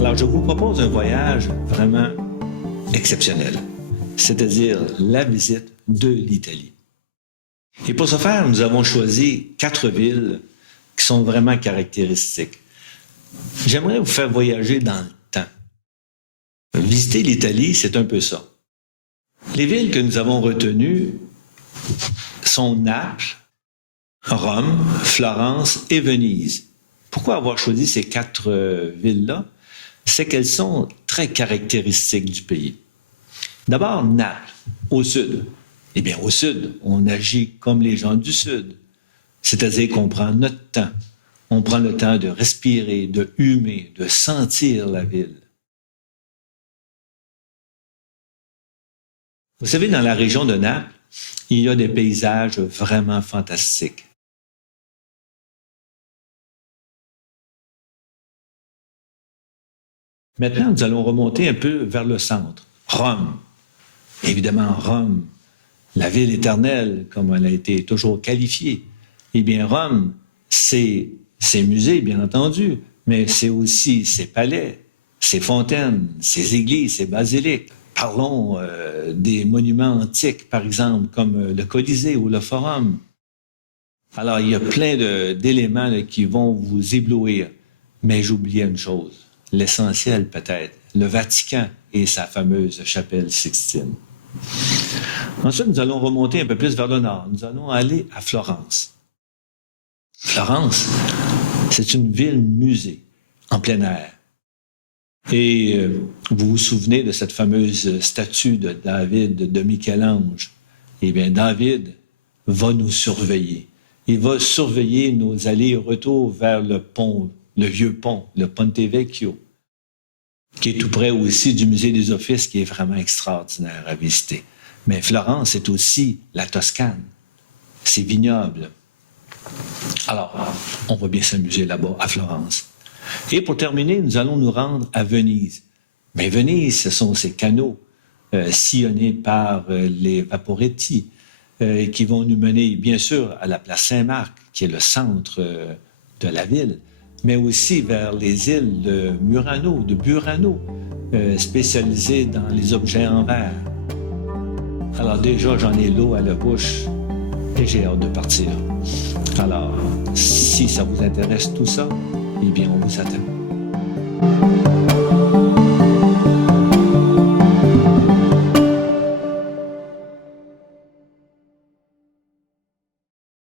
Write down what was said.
Alors, je vous propose un voyage vraiment exceptionnel, c'est-à-dire la visite de l'Italie. Et pour ce faire, nous avons choisi 4 villes qui sont vraiment caractéristiques. J'aimerais vous faire voyager dans le temps. Visiter l'Italie, c'est un peu ça. Les villes que nous avons retenues sont Naples, Rome, Florence et Venise. Pourquoi avoir choisi ces 4 villes-là? C'est qu'elles sont très caractéristiques du pays. D'abord, Naples, au sud. Eh bien, au sud, on agit comme les gens du sud. C'est-à-dire qu'on prend notre temps. On prend le temps de respirer, de humer, de sentir la ville. Vous savez, dans la région de Naples, il y a des paysages vraiment fantastiques. Maintenant, nous allons remonter un peu vers le centre. Rome. Évidemment, Rome, la ville éternelle, comme elle a été toujours qualifiée. Eh bien, Rome, c'est ses musées, bien entendu, mais c'est aussi ses palais, ses fontaines, ses églises, ses basiliques. Parlons des monuments antiques, par exemple, comme le Colisée ou le Forum. Alors, il y a plein d'éléments là, qui vont vous éblouir. Mais j'oubliais une chose, l'essentiel peut-être, le Vatican et sa fameuse chapelle Sixtine. Ensuite, nous allons remonter un peu plus vers le nord. Nous allons aller à Florence. Florence, c'est une ville-musée en plein air. Et vous vous souvenez de cette fameuse statue de David, de Michel-Ange? Eh bien, David va nous surveiller. Il va surveiller nos allers et retours vers le pont, le vieux pont, le Ponte Vecchio, qui est tout près aussi du musée des Offices, qui est vraiment extraordinaire à visiter. Mais Florence, c'est aussi la Toscane, ses vignobles. Alors, on va bien s'amuser là-bas, à Florence. Et pour terminer, nous allons nous rendre à Venise. Mais Venise, ce sont ces canaux sillonnés par les Vaporetti qui vont nous mener, bien sûr, à la place Saint-Marc, qui est le centre de la ville, mais aussi vers les îles de Burano, spécialisées dans les objets en verre. Alors déjà, j'en ai l'eau à la bouche et j'ai hâte de partir. Alors, si ça vous intéresse tout ça, eh bien, on vous attend.